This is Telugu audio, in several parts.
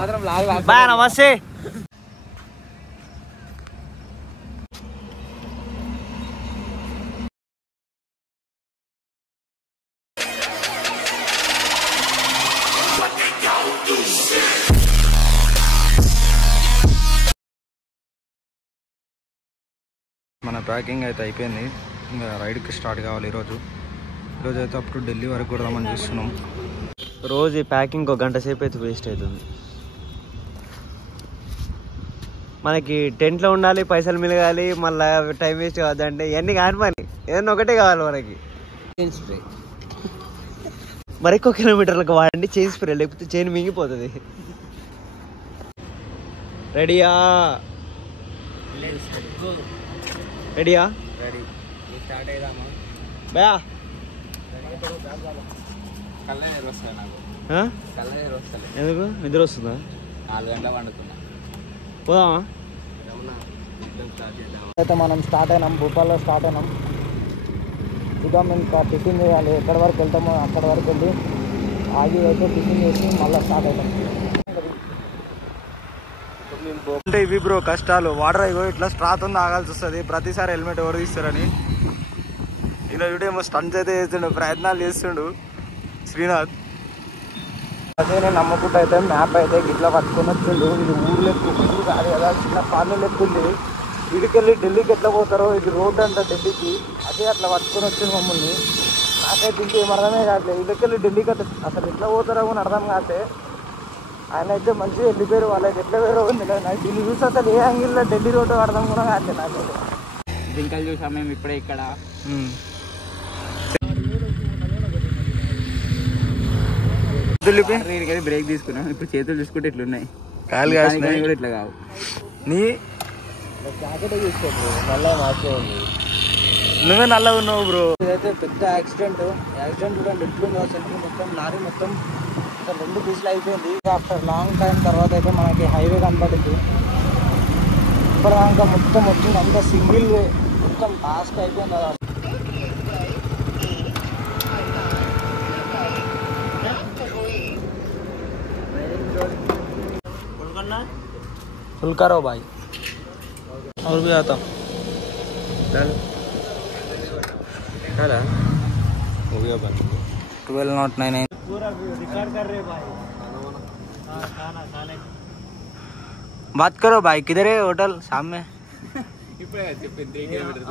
బాయ్ నమస్తే. మన ప్యాకింగ్ అయితే అయిపోయింది. ఇంకా రైడ్కి స్టార్ట్ కావాలి. ఈరోజు అయితే అప్పుడు ఢిల్లీ వరకు కొడదామని చూస్తున్నాం. రోజు ఈ ప్యాకింగ్ 1 గంట సేపు అయితే వేస్ట్ అవుతుంది. మనకి టెంట్లో ఉండాలి, పైసలు మిలగాలి, మళ్ళీ టైం వేస్ట్ కావద్దంటే ఇవన్నీ కాని పని. ఏదన్నా ఒకటే కావాలి మనకి, చైన్ స్ప్రే. మరెక్కువ కిలోమీటర్లకు వాడండి చైన్ స్ప్రే, లేకపోతే చైన్ మింగిపోతుంది. రెడీయా? రెడీయా? రెడీ. స్టార్ట్ అయిదామా? బయా ఎందుకు నిద్ర వస్తుందా? 4 గంటల పండుకున్నా. పోదామా? అయితే మనం స్టార్ట్ అయినాం, భూపాల్లో స్టార్ట్ అయినాం. చూద్దాం, ఇంకా టిఫిన్ చేయాలి. ఎక్కడి వరకు వెళ్తామో అక్కడి వరకు వెళ్ళి ఆగి అయితే టిఫిన్ చేసి మళ్ళీ స్టార్ట్ అవుతాం. ఇవి బ్రో కష్టాలు. వాటర్ అయిపో ఇట్లా స్ట్రాత్ ఉంది, ఆగాల్సి వస్తుంది. ప్రతిసారి హెల్మెట్ ఎవరు తీస్తారని ఇలా వీడేమో స్టంట్స్ అయితే చేస్తుండు, ప్రయత్నాలు చేస్తుండు శ్రీనాథ్. అదే నేను నమ్మకుండా అయితే మ్యాప్ అయితే గిట్లా పట్టుకొని వచ్చిండు. ఇది ఊరు లెక్క ఊరు కాదు కదా, చిన్న కాలనీ లెక్క ఉంది. వీడికెళ్ళి ఢిల్లీకి ఎట్లా పోతారో, ఇది రోడ్డు అంట ఢిల్లీకి, అదే అట్లా పట్టుకొని వచ్చింది మమ్మల్ని. నాకైతే ఇంకేం అర్థమే కావట్లేదు. వీళ్ళకెళ్ళి ఢిల్లీకి అసలు ఎట్లా పోతారో అని అర్థం కావట్లే. ఆయన అయితే మంచిగా వెళ్ళిపోయారు, వాళ్ళకి ఎట్లా వేరే ఉంది నాకు దీన్ని చూసి అసలు ఏ యాంగిల్లో ఢిల్లీ రోడ్డు అర్థం కూడా కావట్లేదు నాకైతే. జింకలు చూసాం మేము ఇప్పుడే ఇక్కడ. బ్రేక్ తీసుకున్నాం, ఇప్పుడు చేతులు చూసుకుంటే ఇట్లున్నాయి, కాలు కూడా ఇట్లా కావు. నీ జాకెట్ చూసుకో, నల్ల మార్చే ఉంది. నువ్వే నల్లగా ఉన్నావు బ్రో. ఇదైతే పెద్ద యాక్సిడెంట్ చూడండి ఎట్లుందో. సెంటర్ మొత్తం లారీ మొత్తం 2 పీసులు అయిపోయింది. ఆఫ్టర్ లాంగ్ టైం తర్వాత అయితే మనకి హైవే కనపడింది. ఇప్పటిదాకా మొత్తం వచ్చింది అంతా సింగిల్ వే, మొత్తం టాస్క్ అయిపోయింది కదా. फुल करो भाई और भी आता चल चल हो गया बन 1209 पूरा रिकॉर्ड कर रहे भाई. खाना बात करो भाई. किधर है होटल? शाम में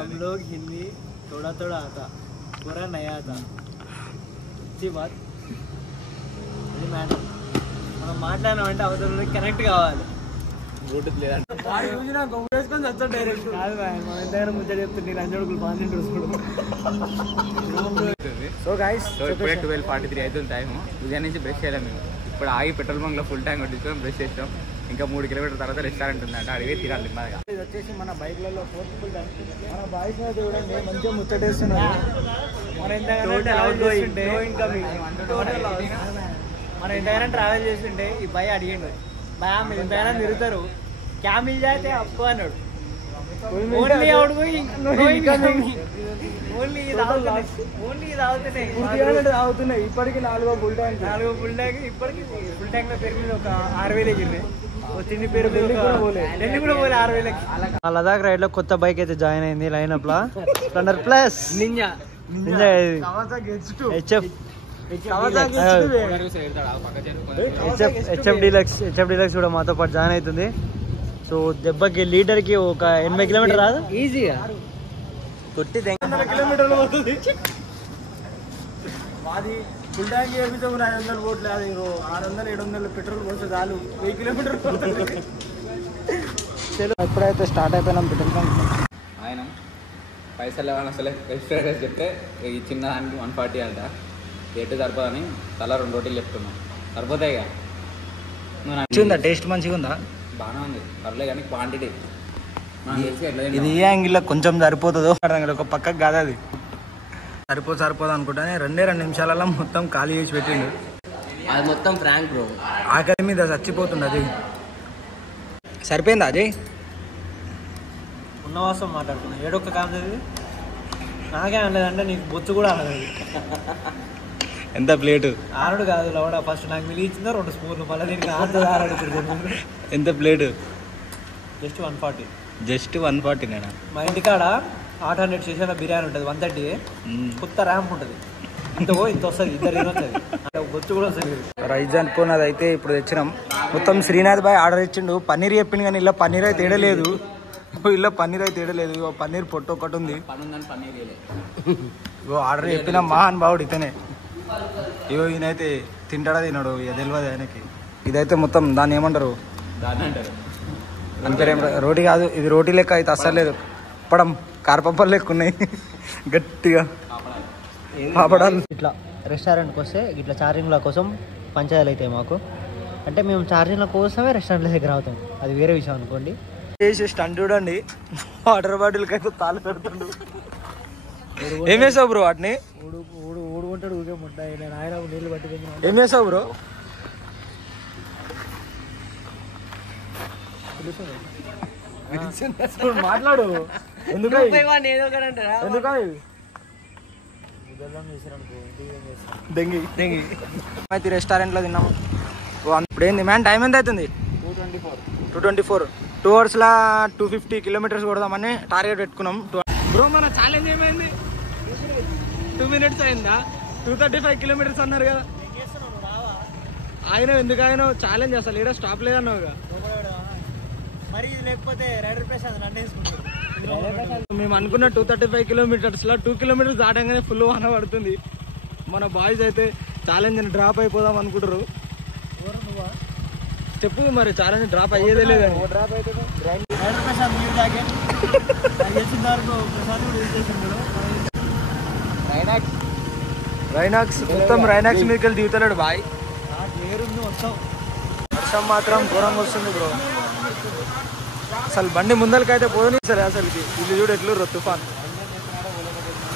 हम लोग हिंदी थोड़ा थोड़ा आता, पूरा नया आता. अच्छी बात मैडम, మనం మాట్లాడినామంటే అవతల కనెక్ట్ కావాలి. సో గైస్ ఇప్పుడే 12:43 అవుతుంది టైం. ఉదయం నుంచి బ్రష్ చేయలేము మేము. ఇప్పుడు ఆగి పెట్రోల్ బంక్ లో ఫుల్ ట్యాంక్ కొట్టించుకొని బ్రష్ చేస్తాం. ఇంకా 3 కిలోమీటర్ల తర్వాత రెస్టారెంట్ ఉందంట, అడిగే తినాలి బాగా. ఇది వచ్చేసి మన బైక్లలో 4th ఫుల్ ట్యాంక్. మన బైక్ మీద చూడండి మంచిగా ముచ్చటేస్తున్నారు. మనం ఎంతైనా ట్రావెల్ చేస్తుంటే ఈ భయ అడిగిండు, భయ మీరు ఎంతైనా తిరుగుతారు, క్యా మిల్ జాయితే అప్పు అన్నాడు. ఓన్లీ తాగుతున్నాయి. ఇప్పటికి 4 ఫుల్ ట్యాంక్ ఇప్పటికి ఫుల్ ట్యాంక్ పేరు మీద ఒక 6,000 ఎగిరినాయి. తిండి పేరు ఢిల్లీ కూడా పోలే 6,000. లదాఖ్ రైడ్ లో కొత్త బైక్ అయితే జాయిన్ అయింది లైనప్ లా. Splendor Plus Ninja HF Deluxe కూడా మాతో పాటు జాయిన్ అవుతుంది. సో దెబ్బకి లీటర్ కి ఒక 80 కిలోమీటర్ రాదు ఈజీగా కొట్టి 100 కిలోమీటర్లు పోతుంది. మాది ఫుల్ ట్యాంక్ వేపితే 500 పోట్లేదు, 600-700 పెట్రోల్ పోతే చాలు 1000 కిలోమీటర్లు పోతుంది. ఎప్పుడైతే స్టార్ట్ అయిపోయినాం పెట్రోల్ బంక్ ఆయన పైసలు ఏమైనా అసలు రెస్టారెంట్ చెప్తే ఈ చిన్న దానికి 140 అంట. ఎటు సరిపోదని తల 2 రోటీలు చెప్తున్నాం. సరిపోతాయి ఇక. మంచిగా టేస్ట్ మంచిగా ఉందా? బాగానే ఉంది, పర్లేదు. కానీ క్వాంటిటీ ఇది ఏ యాంగిల్లో కొంచెం సరిపోతుందో ఒక పక్కకు కాదు, అది సరిపోదు అనుకుంటానే 2 నిమిషాలలో మొత్తం ఖాళీ చేసి పెట్టిండు. అది మొత్తం ఫ్రాంక్ బ్రో, ఆకలి మీద చచ్చిపోతుంది. అది సరిపోయిందా అజయ్? ఉన్నవాసం మాట్లాడుతున్నా. ఏడొక్క కాదు నాకే అనలేదంటే నీకు బొచ్చు కూడా అనలేదు. ఎంత ప్లేటు? ఆరుడు కాదు లవడ, ఫస్ట్ నాకు మిగిలిచ్చిందో 2 స్పూన్లు, మళ్ళీ దీనికి ఆరుడు. ఎంత ప్లేటు? జస్ట్ 140. జస్ట్ 140 నేనా? మా ఇంటికాడ 800 చేసిన బిర్యానీ ఉంటుంది, 130. కొత్త ర్యాంప్ ఉంటుంది, ఇంత వస్తుంది, ఇద్దరు వస్తుంది, బొచ్చు కూడా వస్తుంది. రైస్ అనుకున్నది అయితే ఇప్పుడు తెచ్చినాం. మొత్తం శ్రీనాథ్ బాయ్ ఆర్డర్ ఇచ్చిండు. పన్నీర్ చెప్పిండు కానీ ఇలా పన్నీర్ అయితే తేడలేదు. ఇలా పన్నీర్ అయితే తేడలేదు. ఇగో పన్నీర్ పొట్టు ఒకటి ఉంది. ఇగో ఆర్డర్ చెప్పిన మహాన్ బావుడు ఇతనే. ఇగో ఈయనైతే తింటాడా తినడు ఇక తెలియదు ఆయనకి. ఇదైతే మొత్తం దాన్ని ఏమంటారు? అంతే రోటీ కాదు ఇది, రోటీ లెక్క అయితే అస్సలు లేదు. పప్పడం కారపప్పలు లెక్క ఉన్నాయి గట్టిగా పాపడాలు. ఇట్లా రెస్టారెంట్కి వస్తే ఇట్లా ఛార్జింగ్ల కోసం పంచాయలు అవుతాయి మాకు. అంటే మేము ఛార్జింగ్ల కోసమే రెస్టారెంట్ల దగ్గర అవుతాం, అది వేరే విషయం అనుకోండి. చేసి స్టంట్ చూడండి, వాటర్ బాటిల్కి అయితే తాళి పెడుతుండు. ఏం వేసావు బ్రో వాటిని? ఊడుకుంటాడు ఊగే ముట్టాయి, నేను ఆయన నీళ్ళు పట్టుకుని. ఏం వేసావు బ్రో? మాట్లాడు. ఎందుకని దెంగి అయితే రెస్టారెంట్లో తిన్నాము. ఇప్పుడు ఏంది మ్యాన్, టైం ఎంత అవుతుంది? 2:24. 2 అవర్స్లో 250 కిలోమీటర్స్ కొడదామని టార్గెట్ పెట్టుకున్నాం. బ్రో మన ఛాలెంజ్ ఏమైంది? 2 minutes అయిందా? 235 కిలోమీటర్స్ అన్నారు కదా. ఆయన ఎందుకు ఆయన ఛాలెంజ్ అసలు ఏడా స్టాప్ లేదన్నావుగా. మరి లేకపోతే రైడర్ ప్రెస్ అది నన్ను వేసుకుంటారు. మేము అనుకున్న 235 కిలోమీటర్స్లో 2 కిలోమీటర్స్ దాటంగానే ఫుల్ వాన పడుతుంది. మన బాయ్స్ అయితే ఛాలెంజ్ డ్రాప్ అయిపోదాం అనుకుంటారు. చెప్పు మరి, ఛాలెంజ్ డ్రాప్ అయ్యేదే లేదని. రైడర్ ప్రసాద్ మీరు జాకెట్ వచ్చిన వరకు ప్రసాద్ కూడా యూజ్ చేసిండు. రైనాక్స్ మొత్తం రైనాక్స్ మీకు దిగుతలేడు బాయ్. వేరుంది మొత్తం. వర్షం మాత్రం ఘోరంగా వస్తుంది బ్రో. అసలు బండి ముందరికైతే పోనీ సరే. అసలుకి ఇల్లు చూడు ఎట్లు తుఫాన్.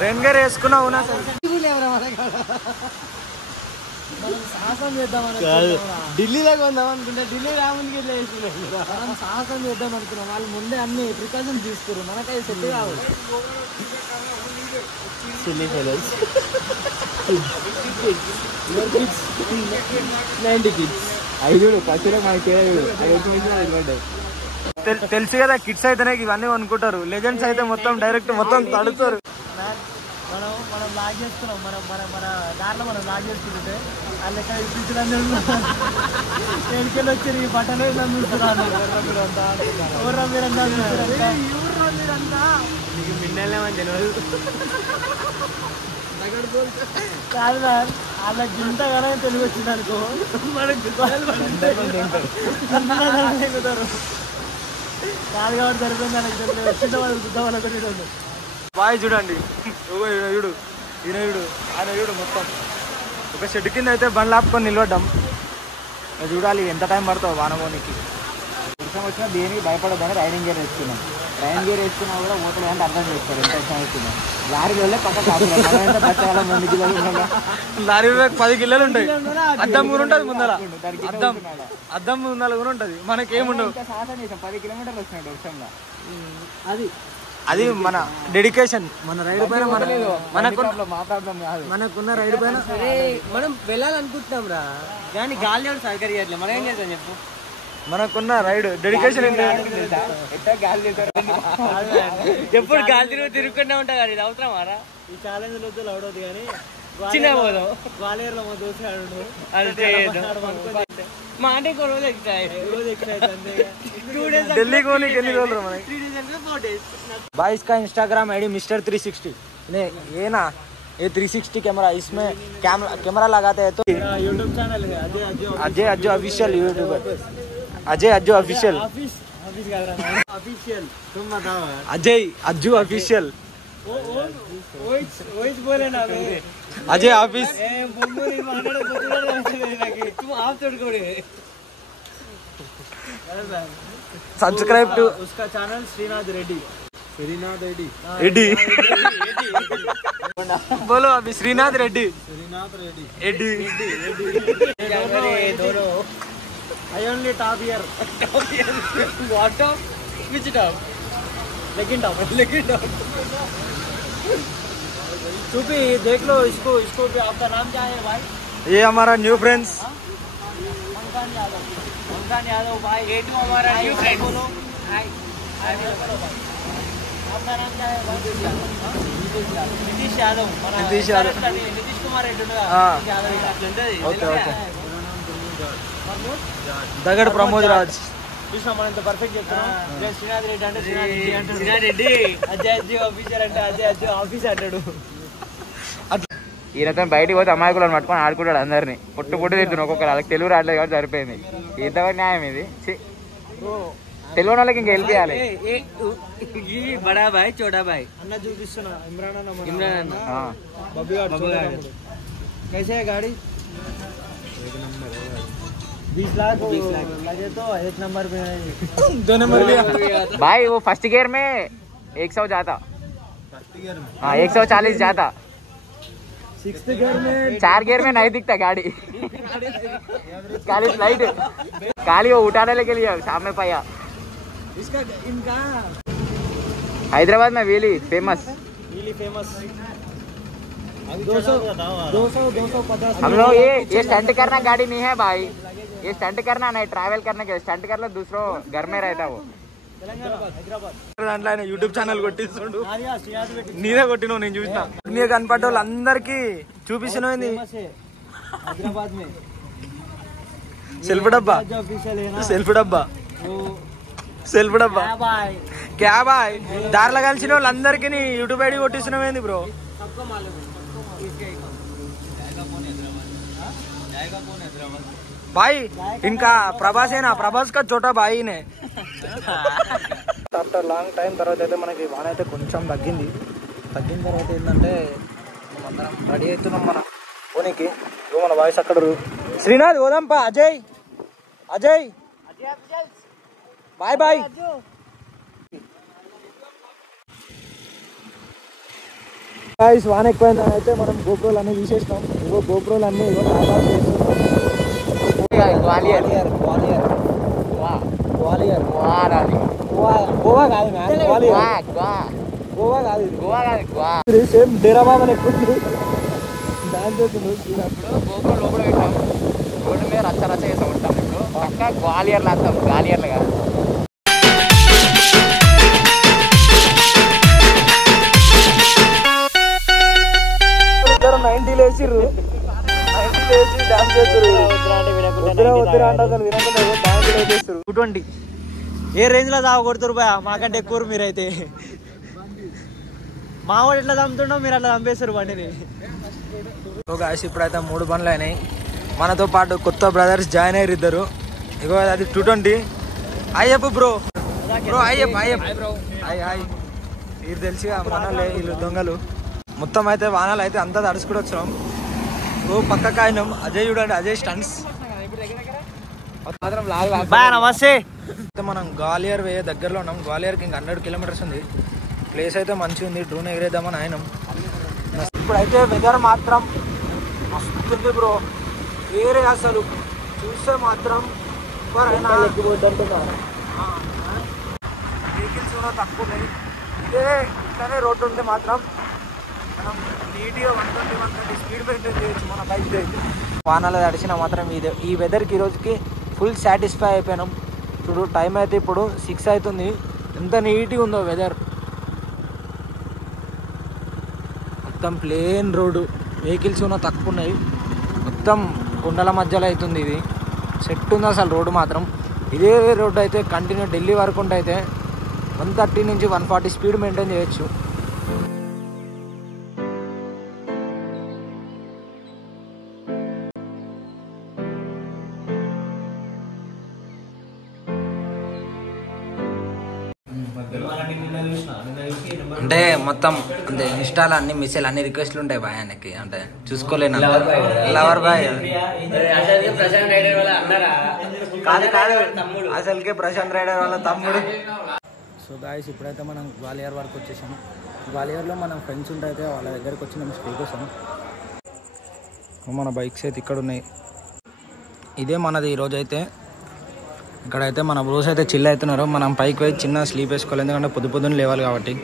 రెయిన్ గేర్ వేసుకున్నావు నా అసలు. సాహసం చేద్దాం ఢిల్లీలోకి ఉందాం అనుకుంటే ఢిల్లీ రామునికి ఇట్లా వేసుకున్నాం. మనం సాహసం చేద్దాం అనుకున్నాం, వాళ్ళు ముందే అన్ని ప్రికాషన్స్ తీసుకున్నారు, మనకైతే సెట్ కావాలి. Silly fellows 90 kids. ఐదు పసిలో మనకి తెలుసు కదా, కిడ్స్ అయితేనే ఇవన్నీ అనుకుంటారు. లెజెండ్స్ అయితే మొత్తం డైరెక్ట్ మొత్తం తడుతారు. మనం లాగ్ చేస్తున్నాం, మన దాంట్లో మనం లాగ్ చేసుకుంటుంటే వాళ్ళు ఎక్కడ ఇప్పించడానికి ఎక్కడికెళ్ళి వచ్చి ఈ బట్టలు చూస్తున్నాను. ఊర్రా మీరంతా నీకు మిన్నలేమని తెలియదు కాదు మ్యామ్, వాళ్ళకి ఇంతగానే తెలుగు వచ్చింది అనుకో, మనకు ఎక్కుతారు కాదు కాబట్టి సరిపోయింది. వాళ్ళకి తెలియదు, వచ్చిన వాళ్ళు గుద్దాం అనుకుంటే బాయ్ చూడండి. ఈడు ఈయనయుడు ఆయనయుడు మొత్తం ఒక షెడ్ కింద అయితే బండ్లు ఆపుకొని నిలబడ్డాం. చూడాలి ఎంత టైం పడుతుందో వానమోనికి. వర్షం వచ్చినా దేనికి భయపడదని రైడింగ్ గేర్ వేసుకున్నాం. రైడింగ్ గేర్ వేసుకున్నా కూడా ఓటలు అంటే అర్థం చేస్తారు ఎంత వర్షం వేసుకున్నాం. లారీలో పక్క బతకాలం 2 కిలోమీటర్లు, లారీ 10 కిలోలు ఉంటాయి. అద్దం కూడా ఉంటుంది ముందర, అద్దం ముందర కూడా ఉంటుంది. మనకేముండవు. సాహసం చేసాం, 10 కిలోమీటర్లు వచ్చినాడు వర్షంలో. అది మన డెడికేషన్. మన రైడ్ పైన మనకున్న రైడ్ పైన మనం వెళ్ళాలనుకుంటున్నాం రా, కానీ గాలి సహకరియట్లేదు. మనం ఏం చేద్దాం చెప్పు? మనకున్న రైడ్ డెడికేషన్ ఏంటి? ఎప్పుడు గాలి తిరుగుకుంటూ ఉంటా కానీ ఇది అవసరం రా. ఈ ఛాలెంజ్ లో అవడదు కానీ చిన్న పోదాం గ్వాలియర్ లో మా దోస్తు ఆడు మా అంటే ఇంకో రోజు ఎక్స్ట్రా ఢిల్లీకి పోనీకి ఎన్ని రోజులు మనకి? 3 days అంటే 4 days. भाई इसका इंस्टाग्राम आईडी मिस्टर 360 नहीं ये ना ये 360 कैमरा, इसमें कैमरा लगाते हैं तो यूट्यूब चैनल है Ajay Ajju official YouTuber, Ajay Ajju official, official तुम बताओ अजय अज्जू ऑफिशियल, वो बोले ना अजय ऑफिस तुम आप तोड़कोड़े सब्सक्राइब टू उसका चैनल श्रीनाथ रेड्डी एडी बोलो अभी श्रीनाथ रेड्डी एडी दोनों I only top here what top which top लेकिन top चुपी देख लो इसको इसको भी। आपका नाम क्या है भाई? ये हमारा न्यू फ्रेंड्स मंगान यादव भाई। ये टू हमारा न्यू फ्रेंड। बोलो हाय हाय बोलो भाई। आपका नाम क्या है भाई? नितीश यादव। नितीश यादव। नितीश कुमार रेड्डी ఉంటదా? Okay okay దగడ్ Pramod Raj. చూసినా మనం ఇంత పర్ఫెక్ట్ చెప్తున్నాం. శ్రీనాథ్ రెడ్డి అంటే శ్రీనాథ్ రెడ్డి. అజయ్ ఆఫీసర్ అంటే అజయ్ ఆఫీస్ అంటాడు. ఈయనతో బయటికి పోతే అమాయకులను పట్టుకొని ఆడుకుంటాడు అందరినీ. పుట్టు తింటున్నాడు ఒక్కొక్కరు. వాళ్ళకి తెలుగు రావట్లేదు కాబట్టి సరిపోయింది. ఎంతవరకు న్యాయం ఇది? తెలుగు వాళ్ళకి ఇంక వెళ్ళిపోయాలి. బడా బాయ్ చోటా బాయ్ అన్న చూపిస్తున్నా. ఇమ్రాన్ అన్న బబ్బీ గాడు कैसे है गाड़ी? 20 लाख लगे तो 1 नंबर पे है। 2 नंबर लिया भाई. वो फर्स्ट गियर में 100 जाता. हाँ 140 जाता. 6th गियर में 4 गियर में नहीं दिखता गाड़ी. खाली फ्लाइट खाली वो उठाने लेके लिया सामने पाया. इसका इनका हैदराबाद में व्हीली फेमस. 250 हम लोग ये स्टंट करना गाड़ी नहीं है भाई. ये स्टंट करना नहीं, ट्रैवल करने के. स्टंट कर लो दूसरों घर में रहता वो. దాంట్లో ఆయన యూట్యూబ్ ఛానల్ కొట్టిస్తుండు. నీదే కొట్టినావు నేను చూసిన. నీ కనపడ్డ వాళ్ళందరికీ చూపిస్తున్నావు. हैदराबाद में సెల్ఫ్ డబ్బా క్యా బాయ్. దారిలో కలిసిన వాళ్ళందరికీ యూట్యూబ్ ఐడి కొట్టిస్తున్నావు ఏంది బ్రో? भाई इनका प्रभास है ना, प्रभास का छोटा भाई ने. ఆఫ్టర్ లాంగ్ టైం తర్వాత అయితే మనకి వాన అయితే కొంచెం తగ్గిన తర్వాత ఏంటంటే అందరం రెడీ అవుతున్నాం మన పోనీకి. మన వాయిస్ అక్కడ శ్రీనాథ్ పోదాంపా. Ajay bye bye. వాన ఎక్కువైందా అయితే మనం గోప్రోలు అన్నీ తీసేస్తాం. గోప్రోలు అన్నీ ग्वालियर గోవా కాదు సేమ్ డేరా బాబా ఎక్కువ డాన్స్ గోపురం లోపల పెట్టాం. రోడ్డు మీద రచ్చ చేస్తూ ఉంటాం. ఇప్పుడు పక్క గ్వాలియర్లో వస్తాం. గ్వాలియర్లో కాదు. 90 లేచిర్రు. డాన్స్ చేస్తారు. 220 ఏ రేంజ్ లో దావ కొడుతురు బా. మాకంటే ఎక్కువ మీరైతే. మా వాడు ఎట్లా చంపుతుండో మీరు అట్లా చంపేస్తారు బండిని. ఇప్పుడైతే 3 బండ్లు అయినాయి. మనతో పాటు కొత్త బ్రదర్స్ జాయిన్ అయ్యారు ఇద్దరు. ఇగో అది 220. Ayyappa bro Ayyappa hi. వీరు తెలిసిగా మనలే వీళ్ళు దొంగలు. మొత్తం అయితే వానాలు అయితే అంతా తడుచుకుని వచ్చినాం. పక్క కాయనం అజయ్ చూడండి. అజయ్ స్టంట్స్. నమస్తే. అయితే మనం గ్వాలియర్ వే దగ్గరలో ఉన్నాం. గ్వాలియర్కి ఇంకా 100 కిలోమీటర్స్ ఉంది. ప్లేస్ అయితే మంచిగా ఉంది. డ్రోన్ ఎగిరేద్దామని ఆయనం. ఇప్పుడైతే వెదర్ మాత్రం మస్తుంది బ్రో. వేరే అసలు చూస్తే మాత్రం వెహికల్స్ కూడా తక్కువ ఉన్నాయి. ఇట్లానే రోడ్డు ఉంటే మాత్రం మనం నీట్గా 120-130 స్పీడ్ మెయింటైన్ చేయొచ్చు మన బైక్ అయితే. వానాలు తడిచినా మాత్రం ఈ వెదర్కి ఈరోజుకి ఫుల్ సాటిస్ఫై అయిపోయినాం. చూడు టైం అయితే ఇప్పుడు 6 అవుతుంది. ఎంత నీట్గా ఉందో వెదర్. మొత్తం ప్లేన్ రోడ్డు. వెహికల్స్ కూడా తక్కువ ఉన్నాయి. మొత్తం కొండల మధ్యలో అవుతుంది. ఇది సెట్ ఉంది అసలు రోడ్డు మాత్రం. ఇదే రోడ్డు అయితే కంటిన్యూ ఢిల్లీ వరకు ఉంటే అయితే 130 నుంచి 140 స్పీడ్ మెయింటైన్ చేయొచ్చు. అంటే మొత్తం అంటే ఇన్స్టాలో అన్ని మెసేజ్ అన్ని రిక్వెస్ట్లు ఉంటాయి బాయ్ ఆయనకి. అంటే చూసుకోలేను. లవర్ బాయ్ కాదు అసలుకే ప్రశాంత్ రైడర్ వాళ్ళ తమ్ముడు. సో గాయస్ ఇప్పుడైతే మనం గ్వాలియర్ వరకు వచ్చేసాం. గ్వాలియర్లో మన ఫ్రెండ్స్ ఉంటే వాళ్ళ దగ్గరకు వచ్చి మేము స్టే చేసాం. మన బైక్స్ అయితే ఇక్కడ ఉన్నాయి. ఇదే మనది ఈరోజు అయితే. ఇక్కడైతే మన బ్రోస్ అయితే చిల్ అవుతున్నారు. మనం పైకి పోయి చిన్న స్లీప్ వేసుకోవాలి. ఎందుకంటే పొద్దున్న లేవాలి కాబట్టి.